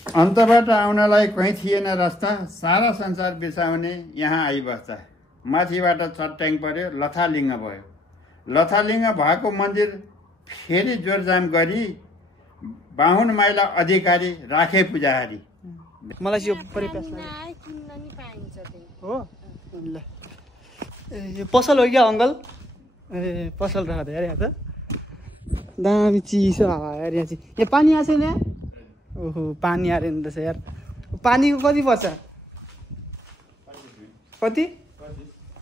अन्तबाट आउनलाई कहीँ थिएन रास्ता, सारा संसार बिसाउने यहाँ आइबस्छ। माथिबाट चट्याङ पर्यो, लथालिङ्ग भयो। लथालिङ्ग भएको मन्दिर फेरि जोरजाम गरी बाहुन माइला अधिकारी राखे पुजारी। मलाई यो परिप्यास हो ल ए पसल हो क्या अङ्कल? ए पसल रह यार यहाँ त दामी चिसो हावा यार यहाँ चाहिँ। यहाँ पानी आएको छैन? ओहो पानी आएर नि रहेछ यार। पानीको कति पर्छ? कति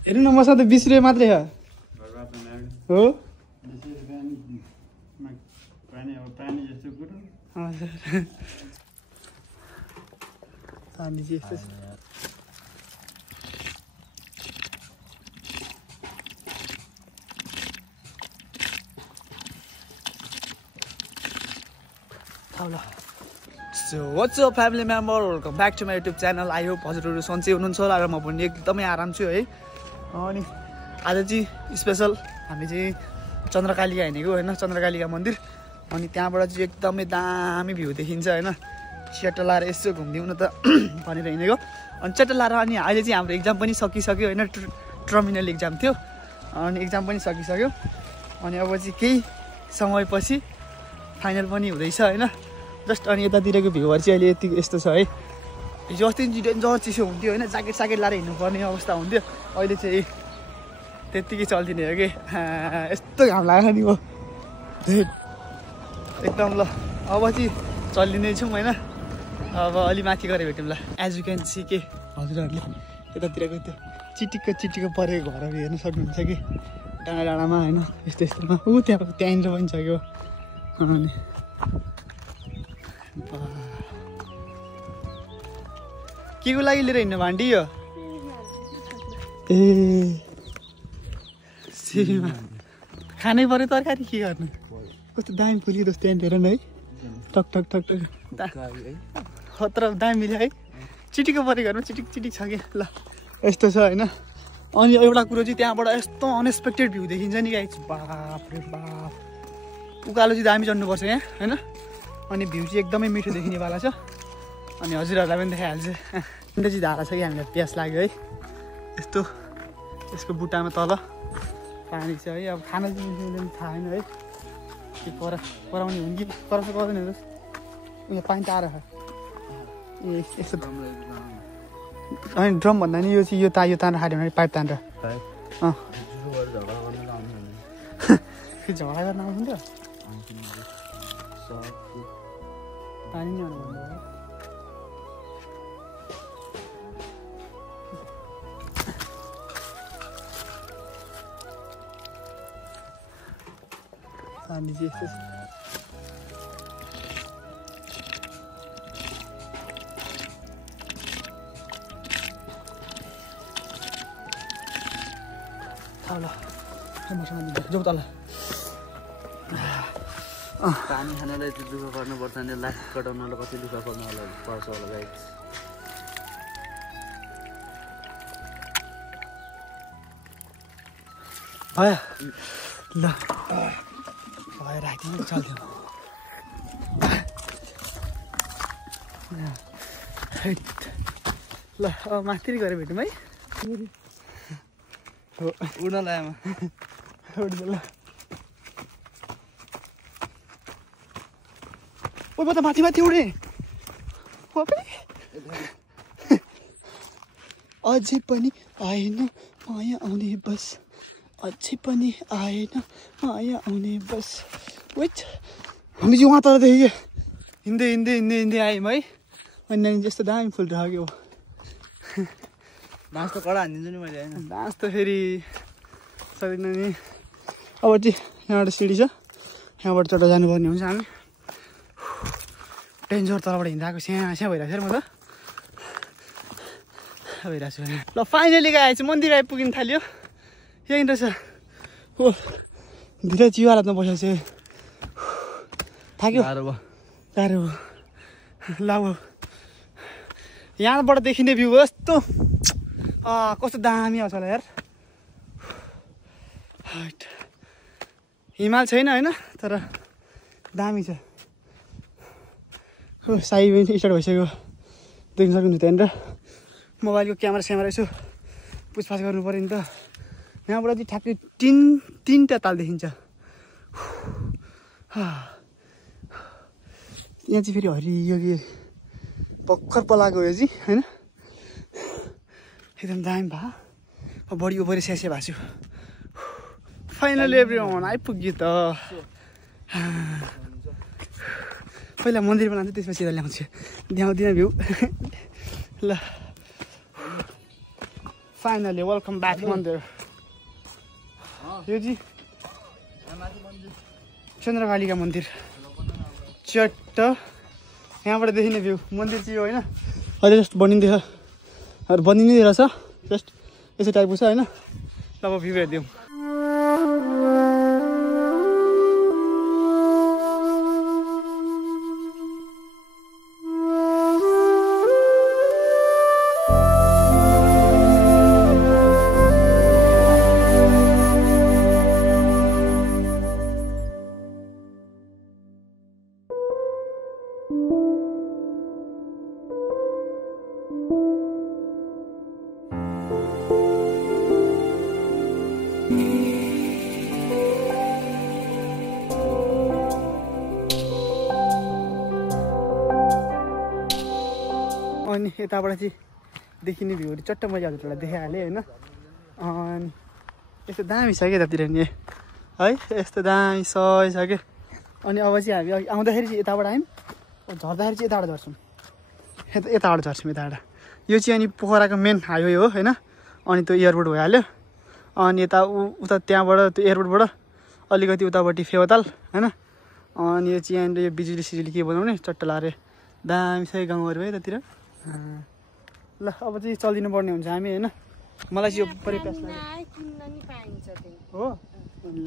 हेर्नु न, मसँग त 20 रुपियाँ मात्रै हो। हजुर पानी चाहिँ यस्तो छ। So WhatsApp family member, welcome back to my YouTube channel. I hope हजुरहरू सन्चै हुनुहुन्छ होला र म पनि एकदमै आराम छु है। अनि आज चाहिँ स्पेसल हामी चाहिँ चन्द्रकालिका हिँडेको होइन, चन्द्रकालिका मन्दिर। अनि त्यहाँबाट चाहिँ एकदमै दामी भ्यू देखिन्छ होइन। च्याटो लाएर यसो घुमिदिउँ न त भनेर हिँडेको। अनि च्याटो लाएर अनि अहिले चाहिँ हाम्रो एक्जाम पनि सकिसक्यो होइन, टर्मिनल एक्जाम थियो। अनि एक्जाम पनि सकिसक्यो। अनि अब चाहिँ केही समयपछि फाइनल पनि हुँदैछ होइन। जस्ट अनि यतातिरको भ्यूहरू चाहिँ अहिले यति यस्तो छ है। हिजो अस्ति डेन्जर चिसो हुन्थ्यो होइन, ज्याकेट स्याकेट लाएर हिँड्नुपर्ने अवस्था हुन्थ्यो। अहिले चाहिँ त्यत्तिकै चल्दिने हो कि यस्तो घाम लाग्यो नि हो एकदम। ल अब चाहिँ चल्लिने छौँ होइन। अब अलि माथि गएर भेट्यौँ ल। एज यु क्यान सी के हजुरहरूले यतातिरको त्यो चिटिक्क परेको घरहरू हेर्न सक्नुहुन्छ कि डाँडा डाँडामा होइन, यस्तो यस्तोमा। त्यहाँनिर पनि छ क्या। अनि के को लागि लिएर हिँड्नु भान्डी यो? ए सिमा खानै पर्यो तरकारी, के गर्नु? कस्तो दामी फुलिएको त्यहाँनिर हेर न है, टक टक टक टक खतरा दामी मिल्यो है। चिटिक्क परेको घरमा चिटिक छ कि ल यस्तो छ होइन। अनि एउटा कुरो चाहिँ त्यहाँबाट यस्तो अनएक्सपेक्टेड भ्यू देखिन्छ नि गाइस, बाप रे बाप। उकालो चाहिँ दामी चढ्नुपर्छ यहाँ होइन। अनि भ्यू चाहिँ एकदमै मिठो देखिनेवाला छ। अनि हजुरहरूलाई पनि देखाइहाल्छु। अन्त चाहिँ धारा छ कि हामीलाई प्यास लाग्यो है। यस्तो यसको बुट्टामा तल पानी छ है। अब खाना चाहिँ थाहा छैन है, के कराउने हुन् कि कराउँछ गर्दैन हेर्नुहोस्। उयो पानी टाढो छ ए यस्तो होइन। ड्रम भन्दा नि यो चाहिँ यो तानेर खायो भने पाइप तानेर झगडा गर्न आउँछ नि त पानी नै आउनु भन्नु हो। पानी चाहिँ यस्तो छ। ल मसँग जाउँ तल। पानी खानलाई चाहिँ दुःख गर्नुपर्छ नि, लाख कटाउनलाई कति दुःख पर्छ होला गाइस। भयो ल भयो राख्दिनु चल्थ्यो। ल अब माथि गएर भेटौँ है। उड्न लाएमा उड्छ ल। ओ म त माथि उडेँ। अझै पनि आएन माया आउने बस, अझै पनि आएन माया आउने बस। वेट हामी चाहिँ उहाँ तर देखेँ हिँड्दै आयौँ है। अनि नानी जस्तो दामी फुल राख्यो। बाँस त कडा हानिदिन्छु नि मैले होइन। बाँस त फेरि सक्दैन नि। अब चाहिँ यहाँबाट सिँढी छ, यहाँबाट चढ्दा जानुपर्ने हुन्छ हामी। डेन्जर तलबाट हिँड्दाको स्याहाँ भइरहेको छ म त भइरहेको छु। ल फाइनली आएछ, मन्दिर आइपुगिनु थाल्यो। यहीँ रहेछ हो। धेरै चियो हालतमा बसेको छ। थाक्यो गाह्रो भयो। ल अब यहाँबाट देखिने भ्यू यस्तो कस्तो दामी आउँछ होला यार। हिमाल छैन होइन, तर दामी छ। साई पनि स्टार्ट भइसक्यो देख्न सक्नुहुन्छ त्यहाँनिर मोबाइलको क्यामेरा स्यामेरा यसो पुछपाछ गर्नु पऱ्यो नि त यहाँबाट चाहिँ ठ्याक्कै तिनवटा ताल देखिन्छ यहाँ चाहिँ फेरि हरियो के भर्खर पलाएको यो चाहिँ होइन एकदम दामी भयो बढी ओभर स्यासे भएको छु फाइनली एभ्रिवान आइपुग्यो त पहिला मन्दिरमा लान्छु त्यसपछि यता ल्याउँछु ल्याउँदिनँ भ्यू ल फाइनली वेलकम ब्याक मन्दिर यो चाहिँ चन्द्रकालिका मन्दिर चट्ट यहाँबाट देखिने भ्यू मन्दिर चाहिँ यो होइन अहिले जस्ट बनिँदैछ बनिँदै रहेछ जस्ट यसो टाइपको छ होइन ल अब भ्यू हेरिदिउँ अनि यताबाट चाहिँ देखिने भ्यूहरू चट्ट मैले हजुरहरूलाई देखाइहालेँ होइन अनि यस्तो दामी छ क्या यतातिर नि है यस्तो दामी सही छ क्या अनि अब चाहिँ हामी आउँदाखेरि चाहिँ यताबाट आयौँ झर्दाखेरि चाहिँ यताबाट झर्छौँ यताबाट झर्छौँ यताबाट यो चाहिँ अनि पोखराको मेन हाइवे हो होइन अनि त्यो एयरपोर्ट भइहाल्यो अनि यता उता त्यहाँबाट त्यो एयरपोर्टबाट अलिकति उतापट्टि फेवाताल होइन अनि यो चाहिँ यहाँनिर यो बिजुली सिजुली के बनाउने चट्ट लारे दामी छ गाउँहरू है यतातिर ल अब चाहिँ चलिदिनु पर्ने हुन्छ हामी होइन मलाई चाहिँ यो उपरै प्यास लाग्यो हो ल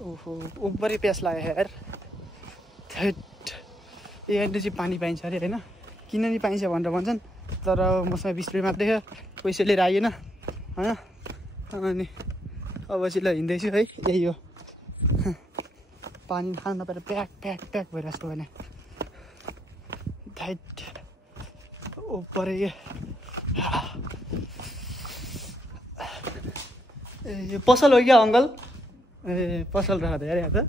ओहो उपरै प्यास लाग्यो यार यहाँनिर चाहिँ पानी पाइन्छ अरे होइन किन नि पाइन्छ भनेर भन्छन् तर मसँग 20 रुपियाँ मात्रै हो पैसा लिएर आइएन होइन अनि अब चाहिँ ल हिँड्दैछु है यही हो पानी खानु नपाएर प्याक प्याक प्याक भइरहेको छु भने धाइट ऊपर ये पसल हो क्या अंकल ए पसल रहा था यार यहाँ तो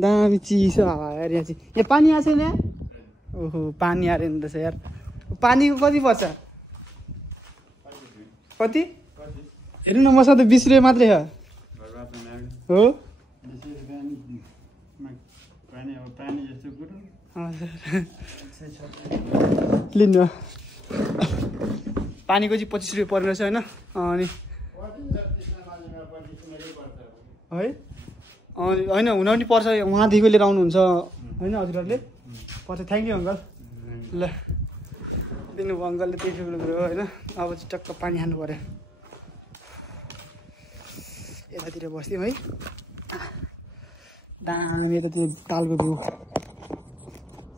दामी चीज हो यार यहाँ चाहिँ ये पानी आएको छैन ओहो पानी आएर रहेछ यार पानीको कति पर्छ कति हेर्नु न मसँग त 20 रुपियाँ मात्रै हो लिनु पानीको चाहिँ 25 रुपियाँ पर्ने रहेछ होइन अनि है अनि होइन हुन पनि पर्छ उहाँदेखिको लिएर आउनुहुन्छ होइन हजुरहरूले पर्छ थ्याङ्क यू अङ्कल ल दिनुभयो अङ्कलले त्यही ठुलो कुरो हो होइन अब चाहिँ टक्क पानी खानु पऱ्यो यतातिर बस्थ्यौँ है दामी यतातिर तालको भ्यू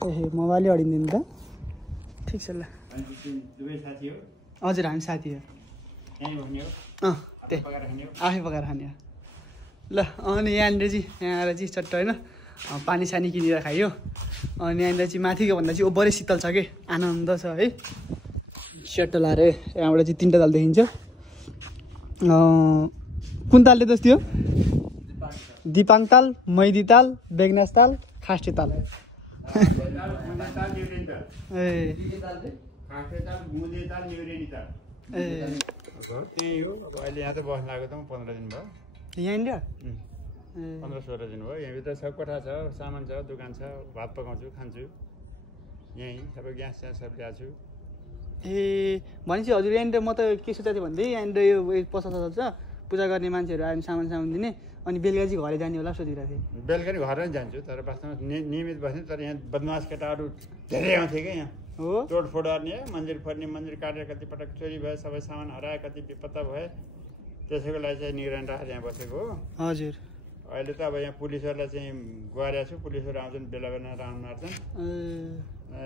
ए मोबाइलै अडिँदैन त ठिक छ ल हजुर हामी साथी हो आफै पकाएर खाने हो ल अनि यहाँनिर चाहिँ यहाँ आएर चाहिँ चट्ट होइन पानी सानी किनेर खायो अनि यहाँनिर चाहिँ माथिको भन्दा चाहिँ ओभरै शीतल छ कि आनन्द छ है चट्ट लाएर यहाँबाट चाहिँ 3टा ताल देखिन्छ कुन तालले जस्तो हो दिपाङ ताल मैदी ताल बेगनास ताल खास्टे ताल त्यही हो अब अहिले यहाँ त बस्न लागेको त 15 दिन भयो यहाँनिर 15-16 दिन भयो यहाँभित्र सब कोठा छ सामान छ दोकान छ भात पकाउँछु खान्छु यहीँ सबै ग्यास स्यास सब ल्याएको छु ए भनेपछि हजुर यहाँनिर म त के सोचेको थिएँ भन्दै यहाँनिर यो पसल छ पूजा गर्ने मान्छेहरू आयो भने सामान दिने अनि बेलुका चाहिँ घरै जाने होला सोचिरहेको थिएँ बेलुका नि घर नै जान्छु तर वास्तवमा नियमित बस्ने तर यहाँ बदमास केटाहरू धेरै आउँथे क्या यहाँ हो तोडफोड गर्ने मन्दिर फोड्ने मन्दिर काटेर कतिपटक चोरी भयो सबै सामान हरायो कति बेपत्ता भयो त्यसैको लागि चाहिँ निगरानी राखेर यहाँ बसेको हो हजुर अहिले त अब यहाँ पुलिसहरूलाई चाहिँ गएको छु पुलिसहरू आउँछन् बेला बेला राउन्ड मार्छन्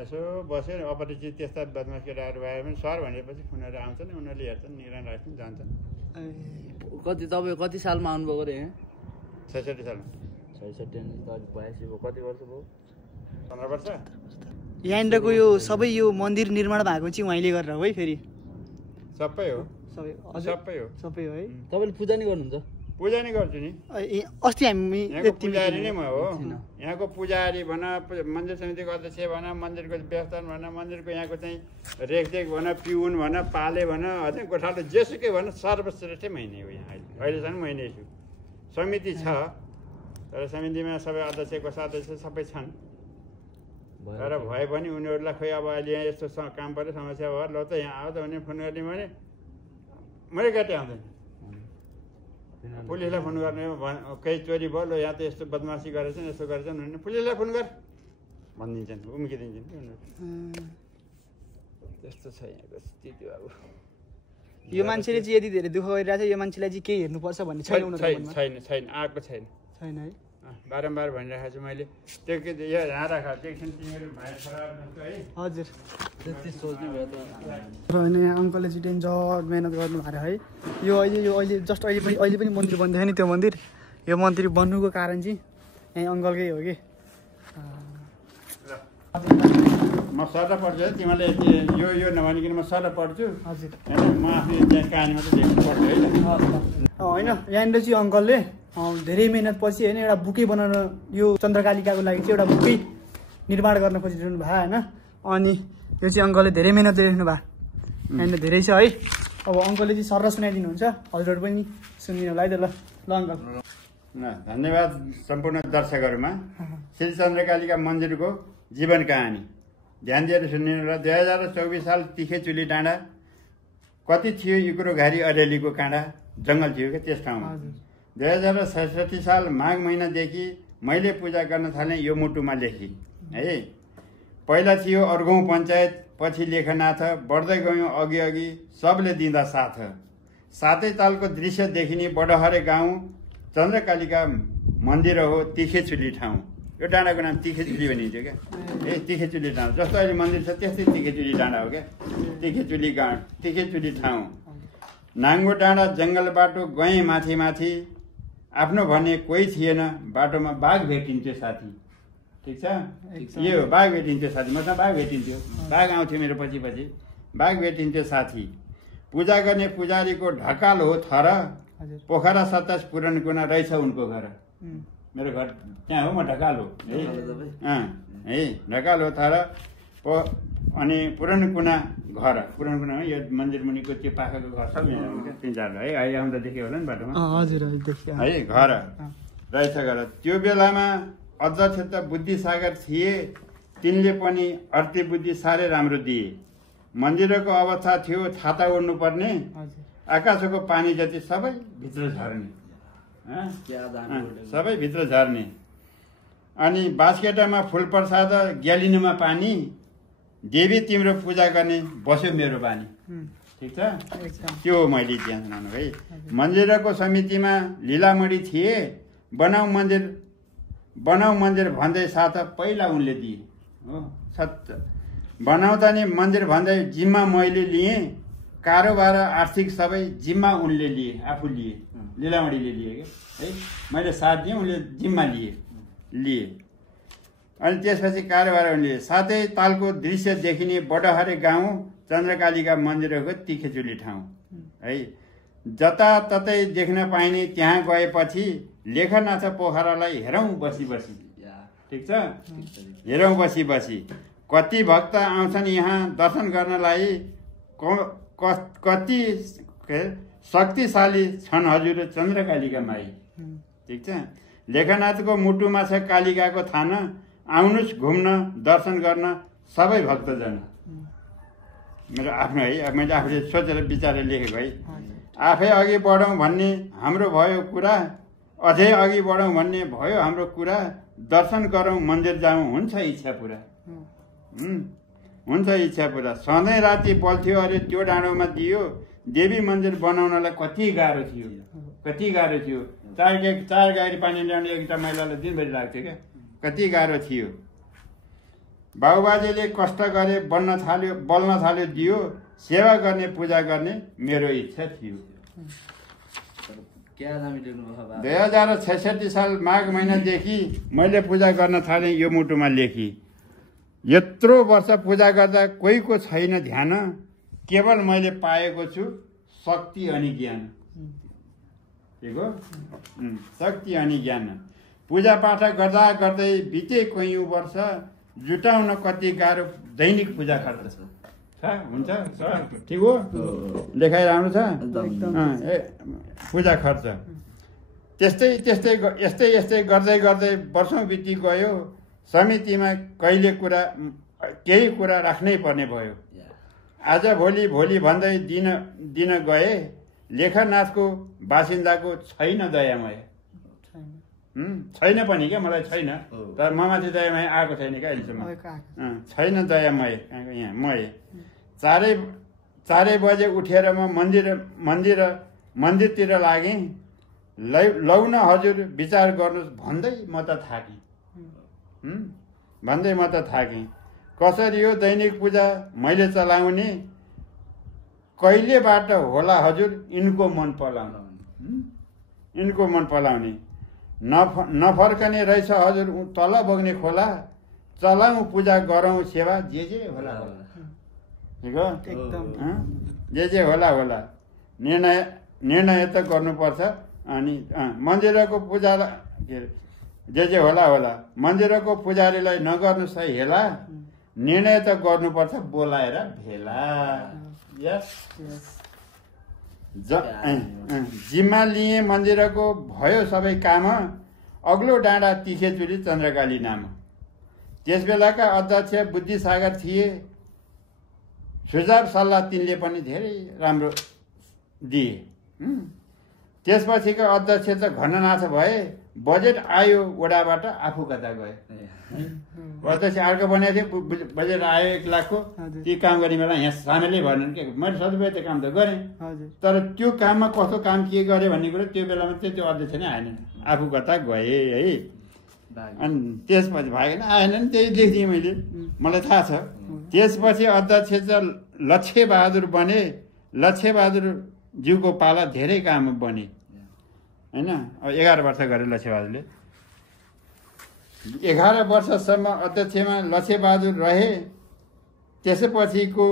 यसो बस्यो अपरिचित त्यस्ता बदमास केटाहरू भयो भने सर भनेपछि फोनहरू आउँछन् उनीहरूले हेर्छन् निगरानी राख्छन् जान्छन् तपाईँ कति सालमा आउनुभएको अरे यहाँ 66 सालमा 66 भएपछि कति वर्ष भयो 15 वर्ष यहाँनिरको यो सबै यो मन्दिर निर्माण भएको चाहिँ उहाँले गरेर हो है फेरि सबै हो सबै सबै हो सबै हो है तपाईँले पूजा नै गर्नुहुन्छ पूजा नै गर्छु नि अस्ति हामी यहाँको पुजारी नै म हो यहाँको पुजारी भन मन्दिर समितिको अध्यक्ष भन मन्दिरको व्यवस्थापन भन मन्दिरको यहाँको चाहिँ रेखदेख भन पिउन भन पाले भन अझै गोठालो जेसुकै भन सर्वश्रेष्ठ मै नै हो यहाँ अहिलेसम्म मै नै छु समिति छ तर समितिमा सबै अध्यक्ष कोषाध्यक्ष सबै छन् तर भए पनि उनीहरूलाई खोइ अब अहिले यहाँ यस्तो काम पऱ्यो समस्या भयो ल त यहाँ आऊ त भने फोन गर्ने भने मैले गाडी आउँदैन पुलिसलाई फोन गर्ने केही चोरी भयो ल यहाँ त यस्तो बदमासी गरेछन् यस्तो गरेछन् भने पुलिसलाई फोन गर भनिदिन्छन् उम्किदिन्छन् कि उनीहरू त्यस्तो छ यहाँको स्थिति अब यो मान्छेले चाहिँ यति धेरै दुःख गरिरहेको छ यो मान्छेलाई चाहिँ केही हेर्नुपर्छ भन्ने छैन छैन आएको छैन छैन है बारम्बार भनिरहेको छु मैले त्यो यो यहाँ राख एकछिन तिमीहरू भाइ छोरा जस्तो है हजुर त्यति सोच्ने भयो त र अनि अङ्कलले चाहिँ डेन्जर मिहिनेत गर्नु भएको है यो अहिले जस्ट अहिले पनि मन्दिर बन्दैछ नि त्यो मन्दिर यो मन्दिर बन्नुको कारण चाहिँ यहीँ अङ्कलकै हो कि म सर पढ्छु है तिमीले यो नभनिकन म सर पढ्छु हजुर म आफै त्यहाँ कहानी मात्रै लेख्नु पढ्छु है होइन यहाँनिर चाहिँ अङ्कलले धेरै मिहिनेत पछि होइन एउटा बुकै बनाउन यो चन्द्रकालिकाको लागि चाहिँ एउटा बुकै निर्माण गर्न खोजिरहनु भयो होइन अनि यो चाहिँ अङ्कलले धेरै मिहिनेत गरिरहनु भयो यहाँनिर धेरै छ है अब अङ्कलले चाहिँ सर सुनाइदिनुहुन्छ हजुर पनि सुनिदिनु होला है त ल अङ्कल धन्यवाद सम्पूर्ण दर्शकहरूमा श्री चन्द्रकालिका मन्दिरको जीवन कहानी ध्यान दिएर सुनिदिनु र 2024 साल तिखेचुली डाँडा कति थियो इक्रो घारी अरेलीको काँडा जङ्गल थियो क्या त्यस ठाउँमा 2067 साल माघ महिनादेखि मैले पूजा गर्न थालेँ यो मुटुमा लेखी है पहिला थियो अर्घौँ पञ्चायत पछि लेखनाथ बढ्दै गयौँ अघि अघि सबले दिँदा साथ सातै तालको दृश्य देखिने बडहरे गाउँ चन्द्रकालिका मन्दिर हो तिखेचुली ठाउँ यो डाँडाको नाम तिखेचुली भनिन्छ क्या ए तिखेचुली डाँडा जस्तो अहिले मन्दिर छ त्यस्तै तिखेचुली डाँडा हो क्या तिखेचुली गाउँ तिखेचुली ठाउँ नाङ्गो डाँडा जङ्गल बाटो गएँ माथि माथि आफ्नो भन्ने कोही थिएन बाटोमा बाघ भेटिन्थ्यो साथी ठिक छ यो बाघ भेटिन्थ्यो साथी मसँग बाघ भेटिन्थ्यो बाघ आउँथ्यो मेरो पछि पछि बाघ भेटिन्थ्यो साथी पूजा गर्ने पुजारीको ढकाल हो थर पोखरा 27 पुरान कुना रहेछ उनको घर मेरो घर त्यहाँ हो म ढकाल हो है ढकाल हो थर अनि पुरान कुना घर पुरान कुना यो मन्दिर मुनिको त्यो पाखाको घर सब तिन चार है अहिले आउँदा देख्यो होला नि बाटोमा हजुर है घर रहेछ घर त्यो बेलामा अध्यक्ष त बुद्धिसागर थिए तिनले पनि अर्थी बुद्धि साह्रै राम्रो दिए मन्दिरको अवस्था थियो छाता ओढ्नु पर्ने आकाशको पानी जति सबै भित्र झर्ने सबै भित्र झर्ने अनि बास्केटामा फुल प्रसाद ग्यालिनुमा पानी देवी तिम्रो पूजा गर्ने बस्यो मेरो बानी ठिक छ त्यो हो मैले इतिहास सुनाउनु है मन्दिरको समितिमा लीलामणी थिए बनाऊ मन्दिर भन्दै साथ पहिला उनले दिए हो सत्य बनाउँदा नि मन्दिर भन्दै जिम्मा मैले लिएँ कारोबार आर्थिक सबै जिम्मा उनले लिए आफू लिए लीलामणीले लिए क्या है मैले साथ दिएँ उनले जिम्मा लिए अनि त्यसपछि कारोबार उनले सातै तालको दृश्य देखिने बडहरे गाउँ चन्द्रकालिका मन्दिरको तिखेचुली ठाउँ है जताततै देख्न पाइने त्यहाँ गएपछि लेखनाथ पोखरालाई हेरौँ बसी बसी ठिक छ हेरौँ बसी बसी कति भक्त आउँछन् यहाँ दर्शन गर्नलाई कति शक्तिशाली छन् हजुर चन्द्रकालिका माई ठिक छ लेखनाथको मुटुमा छ कालिकाको थान आउनुहोस् घुम्न दर्शन गर्न सबै भक्तजन मेरो आफ्नो है मैले आफूले सोचेर विचारेर लेखेको है आफै अघि बढौँ भन्ने हाम्रो भयो कुरा अझै अघि बढौँ भन्ने भयो हाम्रो कुरा दर्शन गरौँ मन्दिर जाउँ हुन्छ इच्छा पुरा हुन्छ इच्छा पुरा सधैँ राति बल्थ्यो अरे त्यो डाँडोमा दियो देवी मन्दिर बनाउनलाई कति गाह्रो थियो चार गाडी पानी ल्याउने एउटा महिलालाई दिनभरि लाग्थ्यो क्या कति गाह्रो थियो बाबुबाजेले कष्ट गरे बल्न थाल्यो दियो सेवा गर्ने पूजा गर्ने मेरो इच्छा थियो क्या दामी लेख्नुभयो बाबा 2066 साल माघ महिनादेखि मैले पूजा गर्न थालेँ यो मुटुमा लेखी। यत्रो वर्ष पूजा गर्दा कोहीको छैन ध्यान, केवल मैले पाएको छु शक्ति अनि ज्ञान। ठिक हो? शक्ति अनि ज्ञान। पूजापाठ गर्दा गर्दै बिते कैयौँ वर्ष, जुटाउन कति गाह्रो दैनिक पूजा खर्च छ। हुन्छ ठिक हो? लेखाइ राम्रो छ। पूजा खर्च त्यस्तै त्यस्तै यस्तै यस्तै गर्दै गर्दै वर्षौँ बिति गयो। समितिमा केही कुरा राख्नै पर्ने भयो। आज भोलि भोलि भन्दै दिन गए, लेखनाथको बासिन्दाको छैन दयामय। छैन पनि क्या, मलाई छैन, तर ममाथि दयामय आएको छैन क्या अहिलेसम्म। छैन दयामय यहाँ मय। 4 बजे उठेर म मन्दिरतिर लागेँ। लौ न हजुर विचार गर्नुहोस् भन्दै म त थाकेँ। कसरी यो दैनिक पूजा मैले चलाउने, कहिलेबाट होला हजुर यिनको मन पलाउने। नफर्कने रहेछ हजुर तल बग्ने खोला, चलाऊ पूजा गरौँ सेवा जे होला। ठिक हो? जे होला निर्णय त गर्नुपर्छ। अनि मन्दिरको पूजा जे होला मन्दिरको पुजारीलाई नगर्नु सही हेला, निर्णय त गर्नुपर्छ बोलाएर भेला। जिम्मा लिए मन्दिरको भयो सबै काम, अग्लो डाँडा तिखेचुली चन्द्रकाली नाम। त्यस बेलाका अध्यक्ष बुद्धिसागर थिए, सुझाव सल्लाह तिनले पनि धेरै राम्रो दिए। त्यसपछिका अध्यक्ष त घननाथ भए, बजेट आयो वडाबाट आफू कता गए। अध्यक्ष अर्को बनाएको थियो, बजेट आयो 1 लाखको, ती काम गर्ने बेला यहाँ सामेलै भएन के। मैले सधैँ त्यो काम त गरेँ, तर त्यो काममा कस्तो काम के गरेँ भन्ने कुरो त्यो बेलामा चाहिँ त्यो अध्यक्ष नै आएन, आफू कता गए है। अनि त्यसपछि भएन आएन नि, त्यही लेखिदिएँ मैले, मलाई थाहा छ। त्यसपछि अध्यक्ष चाहिँ लक्ष्यबहादुर बने। लक्ष्यबहादुर ज्यूको पाला धेरै काम बने होइन। अब 11 वर्ष गरे लक्ष्यबहादुरले। 11 वर्षसम्म अध्यक्षमा लक्ष्यबहादुर रहे। त्यसपछिको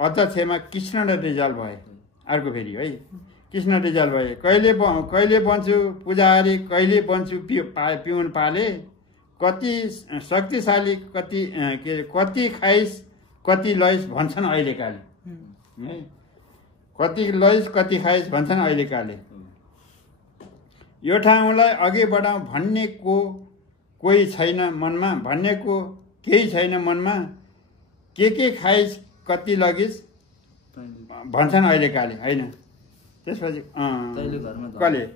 अध्यक्षमा कृष्ण रिजाल भए। अर्को फेरि है कृष्ण रिजाल भए। कहिले बन्छु पुजारी, कहिले बन्छु पिउन पाले, कति शक्तिशाली कति खाइस कति लैस भन्छन् अहिलेकाले है। कति लैस कति खाइस भन्छन् अहिलेकाले। यो ठाउँलाई अघि बढाउँ भन्ने कोही छैन मनमा, भन्नेको केही छैन मनमा। के खाइस कति लगिस भन्छन् अहिलेकाले होइन। त्यसपछि कले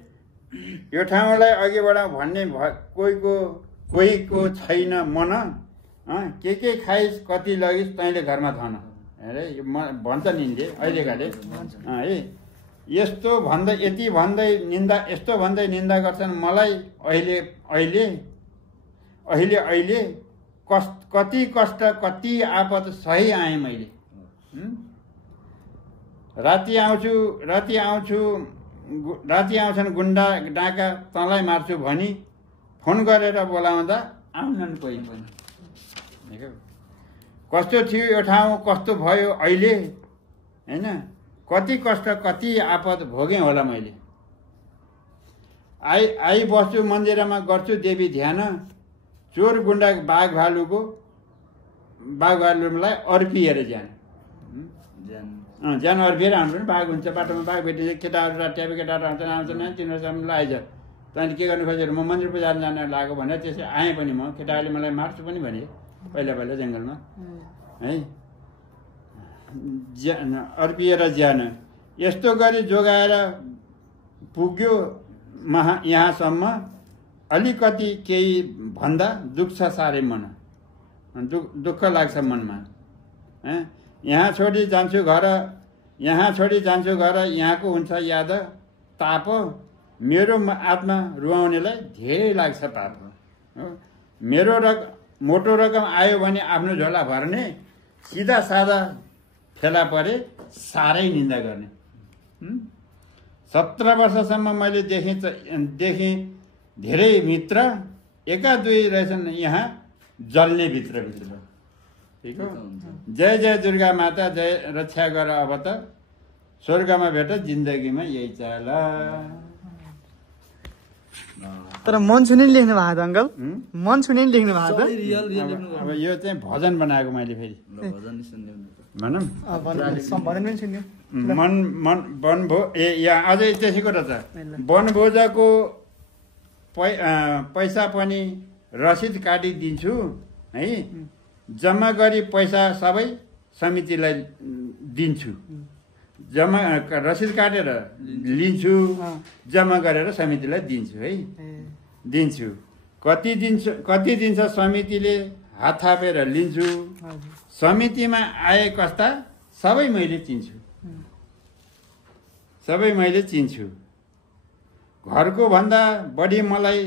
यो ठाउँलाई अघि बढाउँ भन्ने कोहीको छैन मन। के खाइस कति लगिस तैँले घरमा धन अरे भन्छ नि अहिलेकाले है। यस्तो भन्दै यति भन्दै निन्दा, यस्तो भन्दै निन्दा गर्छन् मलाई अहिले कति कष्ट कति आपत सही आएँ मैले। राति आउँछन् गुन्डा डाका तँलाई मार्छु भनी, फोन गरेर बोलाउँदा आउनन् कोही पनि। कस्तो थियो यो ठाउँ कस्तो भयो अहिले होइन। कति कष्ट कति आपत भोगेँ होला मैले। आई बस्छु मन्दिरमा गर्छु देवी ध्यान, चोर गुन्डा बाघ भालुलाई अर्पिएर ज्यान अर्पिएर हाम्रो पनि बाघ हुन्छ। बाटोमा बाघ भेटिन्छ, केटाहरू राट्यापे केटाहरू आउँछन् तिनीहरू सामने आइज तैँले के गर्नु खोजेर म मन्दिर पूजा जान लागेको भनेर त्यसै आएँ पनि। म केटाहरूले मलाई मार्छु पनि भने पहिला जङ्गलमा है। अर्पिएर ज्यान यस्तो गरी जोगाएर पुग्यो यहाँसम्म। अलिकति केही भन्दा दुख्छ साह्रै मन, दुःख लाग्छ मनमा। यहाँ छोडी जान्छु घर, यहाँको हुन्छ याद ताप। मेरो आत्मा रुवाउनेलाई धेरै लाग्छ पाप। मोटो रकम आयो भने आफ्नो झोला भर्ने, सिधा सादा फेला परे साह्रै निन्दा गर्ने। 17 वर्षसम्म मैले देखेँ धेरै मित्र एका दुई रहेछन् यहाँ जल्ने भित्रभित्र। ठिक हो। जय जय दुर्गा माता, जय रक्षा गर अब त स्वर्गमा भेट जिन्दगीमा यही चाल। तर मन छुने नि लेख्नु भएको छ अङ्कल, मन छुने नि लेख्नु भएको छ। अब यो चाहिँ भजन बनाएको मैले फेरि भनौँ भजन पनि सुन्यो। मन मन वनभो ए यहाँ अझै त्यसैको रहेछ। वनभोजको पैसा पनि रसिद काटिदिन्छु है, जम्मा गरी पैसा सबै समितिलाई दिन्छु। जम्मा रसिद काटेर लिन्छु, जम्मा गरेर समितिलाई दिन्छु है, दिन्छु। कति दिन्छ समितिले हात थापेर लिन्छु। समितिमा आए कस्ता सबै मैले चिन्छु, सबै मैले चिन्छु। घरको भन्दा बढी मलाई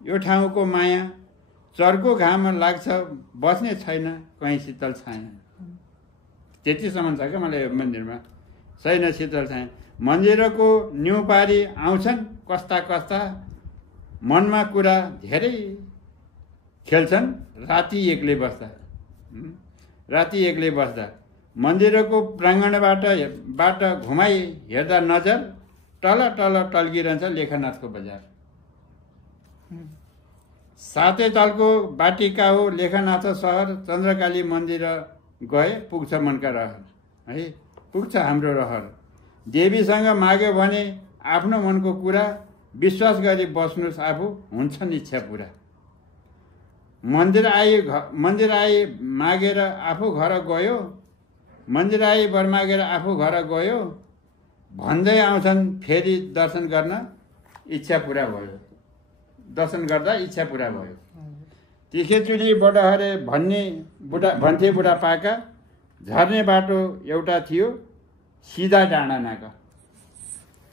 यो ठाउँको माया, चर्को घाम लाग्छ बस्ने छैन कहीँ शीतल छाया। त्यतिसम्म छ क्या मलाई मन्दिरमा, छैन शीतल छाया। मन्दिरको न्युपारी आउँछन् कस्ता कस्ता, मनमा कुरा धेरै खेल्छन् राति एक्लै बस्दा, राति एक्लै बस्दा। मन्दिरको प्राङ्गणबाट घुमाई हेर्दा नजर टल टल टल्किरहन्छ लेखनाथको बजार। सातै तलको बाटिका हो लेखनाथ सहर, चन्द्रकाली मन्दिर गए पुग्छ मनका रहर है, पुग्छ हाम्रो रहर। देवीसँग माग्यो भने आफ्नो मनको कुरा, विश्वास गरी बस्नुहोस् आफू हुन्छन् इच्छा पुरा। मन्दिर आई मागेर आफू घर गयो, मन्दिर आई वर मागेर आफू घर गयो, भन्दै आउँछन् फेरि दर्शन गर्न इच्छा पुरा भयो, दर्शन गर्दा इच्छा पुरा भयो। तिखेचुली बडहरे भन्थे बुढापाका, झर्ने बाटो एउटा थियो सिधा डाँडा नाका।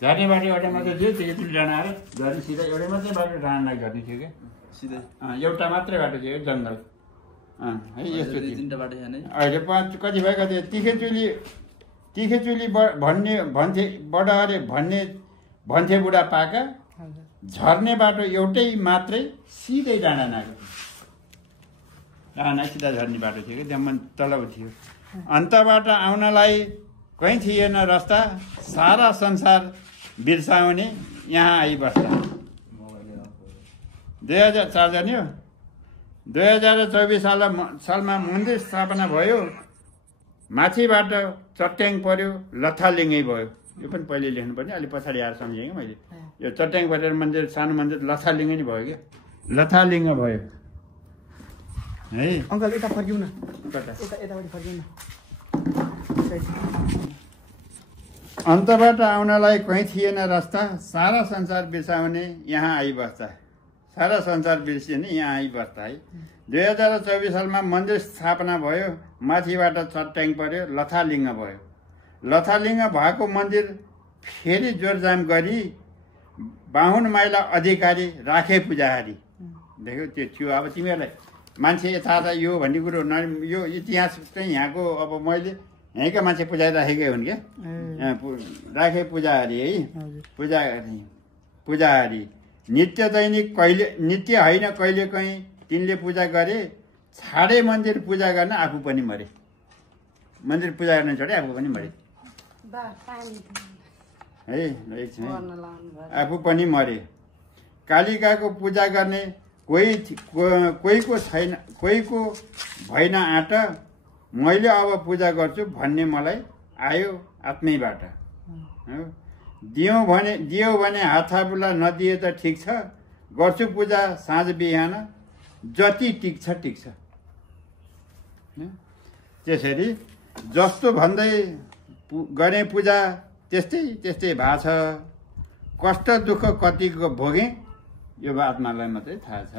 झर्ने बाटो एउटा मात्रै थियो, तिखेचुली डाँडा आएर झर्ने सिधा एउटै मात्रै बाटो डाँडा नाक झर्ने थियो क्या, सिधै एउटा मात्रै बाटो थियो जङ्गल है। यस्तो अहिले 5 कति भयो कति। तिखेचुली भन्थे बडहरे भन्थे बुढापाका, झर्ने बाटो एउटै मात्रै सिधै डाँडा नाको। डाँडा सिधा झर्ने बाटो थियो कि त्यहाँ तल थियो। अन्तबाट आउनलाई कहीँ थिएन रस्ता, सारा संसार बिर्साउने यहाँ आइबस्दा। 2024 सालमा मन्दिर स्थापना भयो, माथिबाट चट्याङ पर्यो लथालिङ्गै भयो। यो पनि पहिले लेख्नु पर्ने, अलि पछाडि आएर सम्झेँ क्या मैले। यो चट्याङ परेर मन्दिर, सानो मन्दिर लथालिङ्गै नै भयो क्या, लथालिङ्ग भयो है। अङ्कल यता फर्किउँ न, यतापट्टि फर्किउँ न। अन्तबाट आउनलाई कहीँ थिएन रस्ता, सारा संसार बिर्साउने यहाँ आइबस्दा। सारा संसार बिर्सिने यहाँ आइबस्दा है। 2024 सालमा मन्दिर स्थापना भयो, माथिबाट चट्याङ पर्यो लथालिङ्ग भयो। लथालिङ्ग भएको मन्दिर फेरि जोरजाम गरी, बाहुन माइला अधिकारी राखे पुजारी। देख्यौ त्यो थियो। अब तिमीहरूलाई मान्छे यथा यो भन्ने कुरो यो इतिहास चाहिँ यहाँको, अब मैले यहीँका मान्छे पुजारिराखेकै हुन् क्या, राखे पुजारी है, पुजारी। नित्य दैनिक कहिले, नित्य होइन कहिले कहीँ तिनले पूजा गरे, छाडे मन्दिर पूजा गर्न आफू पनि मरे। मन्दिर पूजा गर्न छोडे आफू पनि मरे है, आफू पनि मरे। कालिकाको पूजा गर्ने कोहीको छैन, कोहीको भएन आँट, मैले अब पूजा गर्छु भन्ने मलाई आयो आत्मैबाट। दियो भने हात थापुला नदिए त ठिक छ, गर्छु पूजा साँझ बिहान जति टिक्छ टिक्छ। त्यसरी जस्तो भन्दै गरे पूजा त्यस्तै त्यस्तै भएको छ। कष्ट दुःख कतिको भोगेँ यो आत्मालाई मात्रै थाहा छ।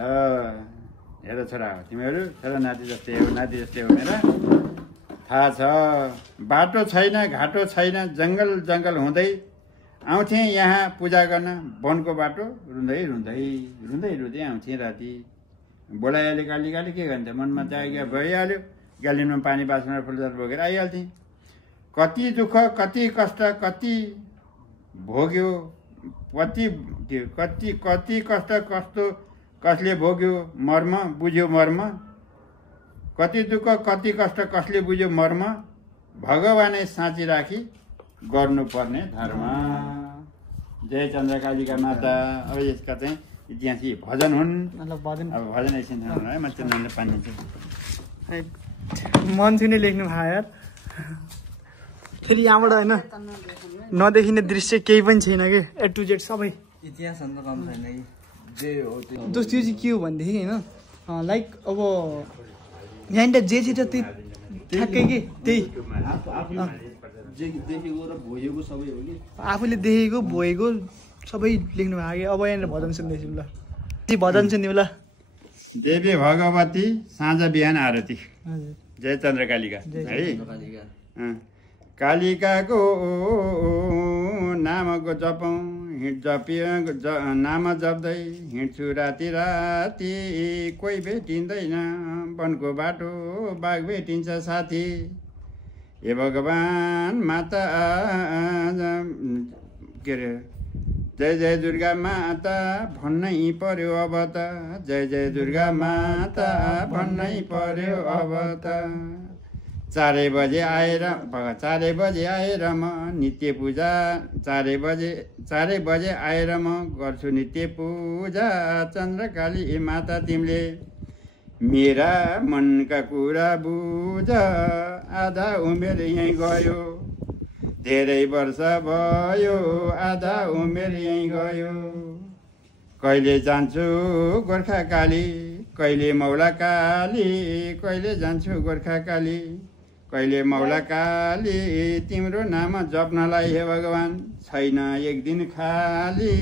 हेर छोरा, तिमीहरू छोरा नाति जस्तै हो, नाति जस्तै हो मेरा, थाहा छ। बाटो छैन घाटो छैन, जङ्गल जङ्गल हुँदै आउँथे यहाँ पूजा गर्न, वनको बाटो रुँदै रुँदै रुँदै रुँदै आउँथे राति। बोलाइहाल्यो गाली गाली, के गर्छ मनमा जाग्या भइहाल्यो, गालीमा पानी बाँच्न फुलजार बोकेर आइहाल्थे। कति दुःख कति कष्ट भोग्यो, कति कति कष्ट कसले भोग्यो मर्म बुझ्यो मर्म, कति दुःख कति कष्ट कसले बुझ्यो मर्म, भगवानै साँची राखी गर्नुपर्ने धर्म। जय चन्द्रकालिका माता। अब यसका चाहिँ इतिहासी भजन हुन्। अब भजन एकछिन है, म चन्द्रले पानी चाहिँ मन छुने लेख्नु भयो यार। फेरि यहाँबाट होइन नदेखिने दृश्य केही पनि छैन कि, ए टु जेड सबै इतिहास अन्त कम छैन कि जे हो त्यो। दोस्त यो चाहिँ के हो भनेदेखि होइन, लाइक अब यहाँनिर जे छ त्यही ठ्याक्कै के त्यही जे देखेको र भोगेको सबै हो कि, आफूले देखेको भोगेको सबै लेख्नु भयो कि। अब यहाँनिर भजन सुन्दैछु ल, भजन सुन्यौँ ल। देवी भगवती साँझ बिहान आरती। हजुर जय चन्द्रकालिका है। कालिका कालिकाको नामको जपौँ, नाम जप्दै हिँड्छु राति राति, कोही भेटिँदैन वनको बाटो बाघ भेटिन्छ साथी। हे भगवान् माता के अरे जय जय दुर्गा माता भन्नै पर्यो अब त, जय जय दुर्गा माता भन्नै पर्यो अब त। 4 बजे आएर म नित्य पूजा, 4 बजे आएर म गर्छु नित्य पूजा। चन्द्रकाली माता तिमीले मेरा मनका कुरा बुझ, आधा उमेर यहीँ गयो, धेरै वर्ष भयो आधा उमेर यहीँ गयो। कहिले जान्छु गोर्खा काली, कहिले मौला काली, कहिले जान्छु गोर्खा काली, कहिले मौला काली। तिम्रो नाम जप्नलाई हे भगवान् छैन एक दिन खाली,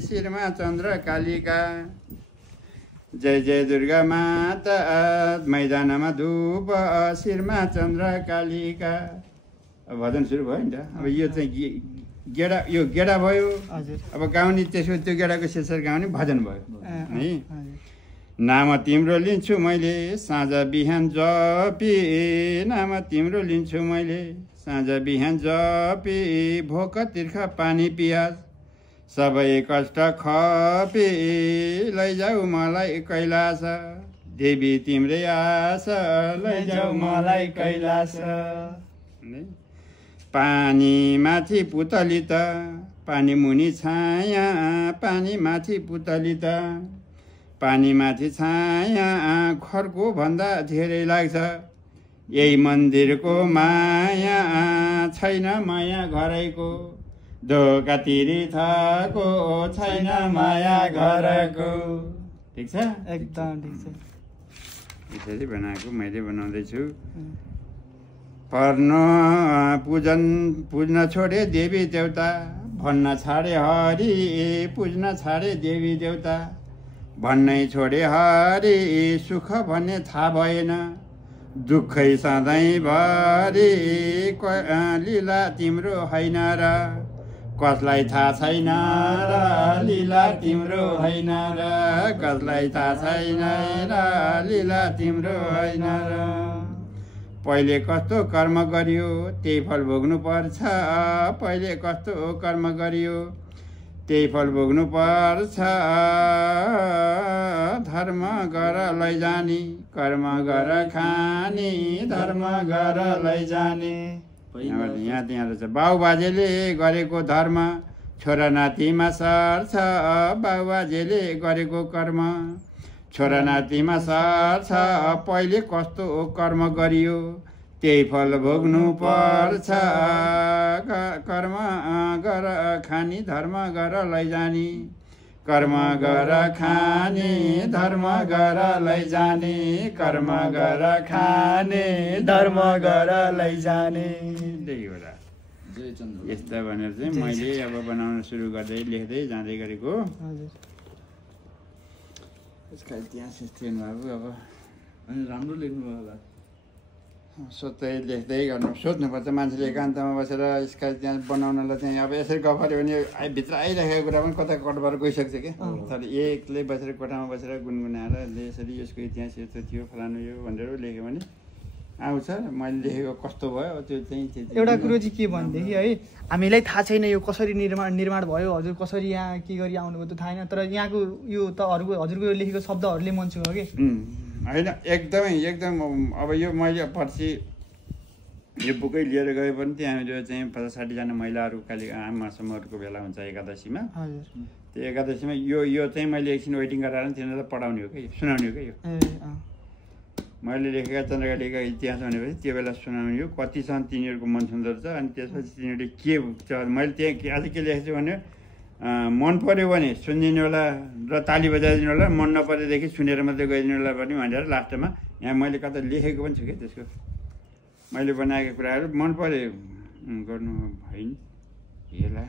शिरमा चन्द्रकालिका। जय जय दुर्गा माता मैदानमा धुप, शिरमा चन्द्रकालिका। अब भजन सुरु भयो नि त। अब यो चाहिँ गेडा, यो गेडा भयो। अब गाउने त्यसको त्यो गेडाको शीर्षक गाउने भजन भयो है। नाम तिम्रो लिन्छु मैले साँझ बिहान जपी, नाम तिम्रो लिन्छु मैले साँझ बिहान जपी। भोक तिर्ख पानी पियास सबै कष्ट खपी, लैजाऊ मलाई कैलाश देवी तिम्रै आश, लैजाऊ मलाई कैलाश। पानी माथि पुतली त पानी मुनि छाया, पानी माथि पुतली त पानी माथि छाया। खरको भन्दा धेरै लाग्छ यही मन्दिरको माया, छैन माया घरैको धोका तीर्थको, छैन माया घरको। ठिक छ, एकदम ठिक छ। यसरी बनाएको मैले बनाउँदैछु। पर्न पुज्न छोडे देवी देवता, भन्न छाडे हरि, पुज्न छाडे देवी देवता भन्नै छोडे हरि। सुख भन्ने थाहा भएन दुःखै सधैँभरि, लीला तिम्रो होइन र कसलाई थाहा छैन र, लीला तिम्रो होइन र कसलाई थाहा छैन र, लीला तिम्रो होइन र। पहिले कस्तो कर्म गरियो त्यही फल भोग्नु पर्छ, पहिले कस्तो कर्म गरियो त्यही फल भोग्नु पर्छ। धर्म गर लैजाने कर्म गर खाने, धर्म गर लैजाने। यहाँ रहेछ बाबुबाजेले गरेको धर्म छोरा नातिमा सर्छ, बाबुबाजेले गरेको कर्म छोरा नातिमा सर्छ। पहिले कस्तो कर्म गरियो त्यही फल भोग्नु पर्छ। कर्म गर खाने धर्म गर लैजाने, कर्म गर खाने धर्म गर लैजाने, कर्म गर खाने धर्म गर लैजाने। यस्ता भनेर चाहिँ मैले अब बनाउन सुरु गर्दै लेख्दै जाँदै गरेको। यसका इतिहास यस्तै हुनुभएको। अब अनि राम्रो लेख्नुभयो होला, सोध्दै लेख्दै गर्नु सोध्नुपर्छ मान्छेले एकान्तमा बसेर यसका इतिहास बनाउनलाई चाहिँ। अब यसरी गफाऱ्यो भने भित्र आइराखेको कुरा पनि कता कटबाट गइसक्छ क्या। तर एक्लै बसेर कोठामा बसेर गुनगुनाएर यसरी यसको इतिहास यस्तो थियो फलानु यो भनेर लेख्यो भने आउँछ मैले लेखेको कस्तो भयो त्यो चाहिँ एउटा कुरो चाहिँ के भनेदेखि है हामीलाई थाहा छैन यो कसरी निर्माण भयो हजुर कसरी यहाँ के गरी आउनुभयो त्यो थाहा छैन तर यहाँको यो त हजुरको यो लेखेको शब्दहरूले मन छुयो कि होइन एकदम अब यो मैले पछि यो बुकै लिएर गए पनि त्यहाँ चाहिँ 50-60 जना महिलाहरू आमासम्महरूको बेला हुन्छ एकादशीमा त्यो एकादशीमा यो चाहिँ मैले एकछिन वेटिङ गराएर तिनीहरूलाई पढाउने हो कि सुनाउने हो कि यो मैले लेखेका चन्द्रकालीका इतिहास भनेपछि त्यो बेला सुनाउने हो कतिसम्म तिनीहरूको मन सुन्दर छ अनि त्यसपछि तिनीहरूले के मैले त्यहाँ आज के लेखेको छु भने मन पऱ्यो भने सुनिदिनु होला र ताली बजाइदिनु होला मन नपरेदेखि सुनेर मात्रै गइदिनु होला पनि भनेर लास्टमा यहाँ मैले कता लेखेको पनि छु क्या त्यसको मैले बनाएको कुराहरू मन पऱ्यो गर्नु होइन हेला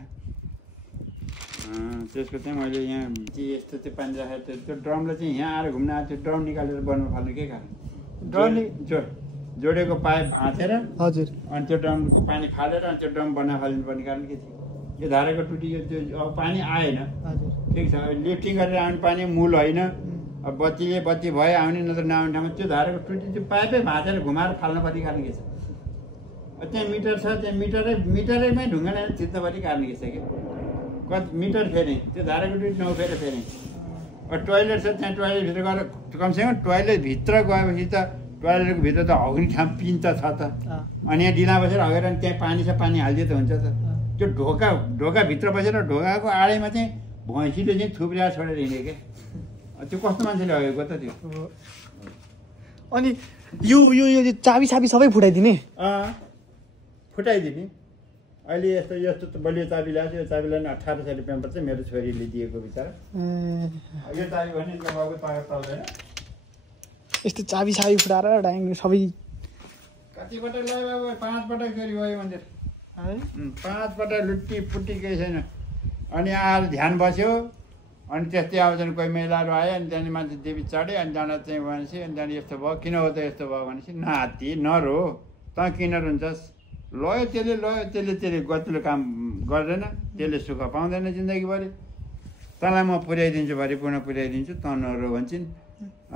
त्यसको चाहिँ मैले यहाँ यस्तो चाहिँ पानी राखेको त्यो ड्रमलाई चाहिँ यहाँ आएर घुम्न आएको त्यो ड्रम निकालेर बन्नु फाल्नु के कारण जोडेको पाइप भाँचेर हजुर अनि त्यो ड्रम पानी फालेर अनि त्यो ड्रम बना फालिनु पर्ने कारण के थियो यो धाराको टुटी त्यो अब पानी आएन ठिक छ लिफ्टिङ गरेर आउने पानी मूल होइन अब बत्ती भयो आउने नत्र नआउने ठाउँमा त्यो धाराको टुटी त्यो पाइपै भाँचेर घुमाएर फाल्नु पर्ने कारण के छ त्यहाँ मिटर छ त्यहाँ मिटरैमै ढुङ्गा ल्याएर थिच्नु पर्ने कारण के छ कि कति मिटर फेरि त्यो धाराको टुटी नउफेर फेरि टोइलेट छ त्यहाँ टोइलेटभित्र गएर कमसेकम टोइलेटभित्र गएपछि त टोइलेटको भित्र त हग्ने ठाउँ पिन त छ त अनि यहाँ डिला बसेर हगेर अनि त्यहाँ पानी छ पानी हालिदियो त हुन्छ त त्यो ढोकाभित्र बसेर ढोकाको आडैमा चाहिँ भैँसीले चाहिँ थुप्रिया छोडेर हिँड्यो क्या त्यो कस्तो मान्छेले हगेको त त्यो अनि यो चाबी सबै फुटाइदिने फुटाइदिने अहिले यस्तो त बलियो चाबी ल्याएको यो चाबीलाई 1800 रुपियाँ पर्छ मेरो छोरीले दिएको बिचरा यो चाबी भने बाबु पाएको चल्दैन यस्तो चाबी फुटाएर डाइङ सबै कतिपल्ट ल्यायो बाबु 5 पटक फेरि गयो मन्दिर 5 पटक लुट्टी पुट्टी केही छैन अनि आएर ध्यान बस्यो अनि त्यस्तै आउँछन् कोही महिलाहरू आयो अनि त्यहाँदेखि मान्छे देवी चढ्यो अनि त्यहाँबाट चाहिँ भनेपछि अनि त्यहाँदेखि यस्तो भयो किन हो त यस्तो भयो भनेपछि नाति नरो त किन रुन्छस् लयो त्यसले गतिलो काम गर्दैन त्यसले सुख पाउँदैन जिन्दगीभरि तँलाई म पुर्याइदिन्छु भरि पुनः पुर्याइदिन्छु त नरो भन्छन्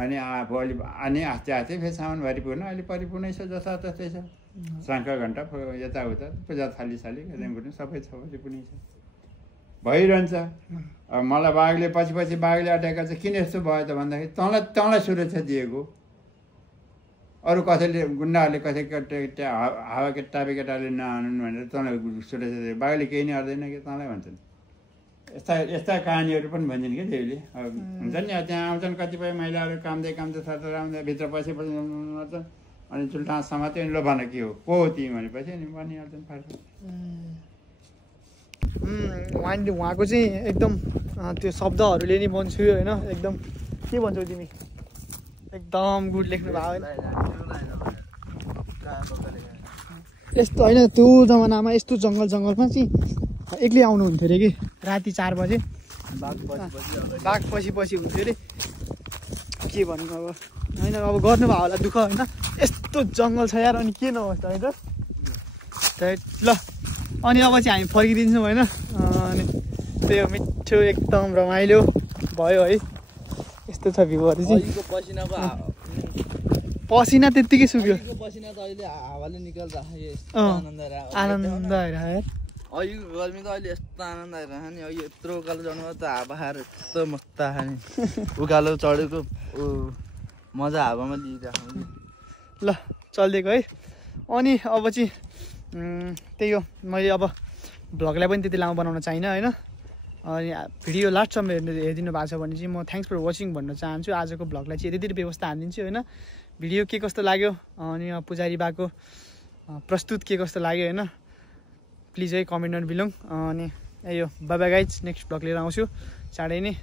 अनि भोलि अनि आस्ते फेरि सामानभरि पुग्न अहिले परिपूर्णै छ जता तस्तै छ शङ्ख घन्टा यताउता पूजा थाली सबै छ परिपूर्णै छ भइरहन्छ मलाई बाघले पछि बाघले अटेको छ किन यस्तो भयो त भन्दाखेरि तँलाई सुरक्षा दिएको अरू कसैले गुन्डाहरूले कसै हावा केटाबे केटाले नआनुन् भनेर तँलाई सुरक्षा दिएको बाघले केही नै अर्दैन कि तँलाई भन्छन् यस्ता कहानीहरू पनि भन्छन् कि देवीले हुन्छ नि त्यहाँ आउँछन् कतिपय महिलाहरू कामदै थर आउँदा भित्र पछि मर्छन् अनि चुल्टा समात्यो अनि लो भन के हो को हो तिमी भनेपछि अनि भनिहाल्छन् फाल्छ उहाँको चाहिँ एकदम त्यो शब्दहरूले नि भन्छु होइन एकदम के भन्छौ तिमी एकदम गुड लेख्नु भयो होइन यस्तो होइन त्यो जमानामा यस्तो जङ्गलमा चाहिँ एक्लै आउनुहुन्थ्यो अरे कि राति 4 बजे बाघ पछि हुन्थ्यो अरे के भन्नु अब होइन अब गर्नुभयो होला दुःख होइन यस्तो जङ्गल छ यार अनि के नहोस् त है त ल अनि अब चाहिँ हामी फर्किदिन्छौँ होइन अनि त्यो मिठो एकदम रमाइलो भयो है यस्तो छ भ्यूहरू चाहिँ पसिना त्यत्तिकै सुक्यो आनन्द आइरह्यो अहिलेको गर्मी त अहिले यस्तो आनन्द आइरहेको नि अहिले यत्रो उकालो जानु त हावा खाएर यस्तो मस्त आयो नि उकालो चढेको मजा हावामा लिइरहेको ल चलिदिएको है अनि अब चाहिँ त्यही हो मैले अब भ्लगलाई पनि त्यति लामो बनाउन चाहिनँ होइन अनि भिडियो लास्टसम्म हेरिदिनु भएको छ भने चाहिँ म थ्याङ्क्स फर वाचिङ भन्न चाहन्छु आजको भ्लगलाई चाहिँ यति व्यवस्था हालिदिन्छु होइन भिडियो के कस्तो लाग्यो अनि पुजारी बाको प्रस्तुत के कस्तो लाग्यो होइन प्लिज है कमेन्ट बिलोङ अनि यो by by guys next vlog लिएर आउँछु चाँडै नै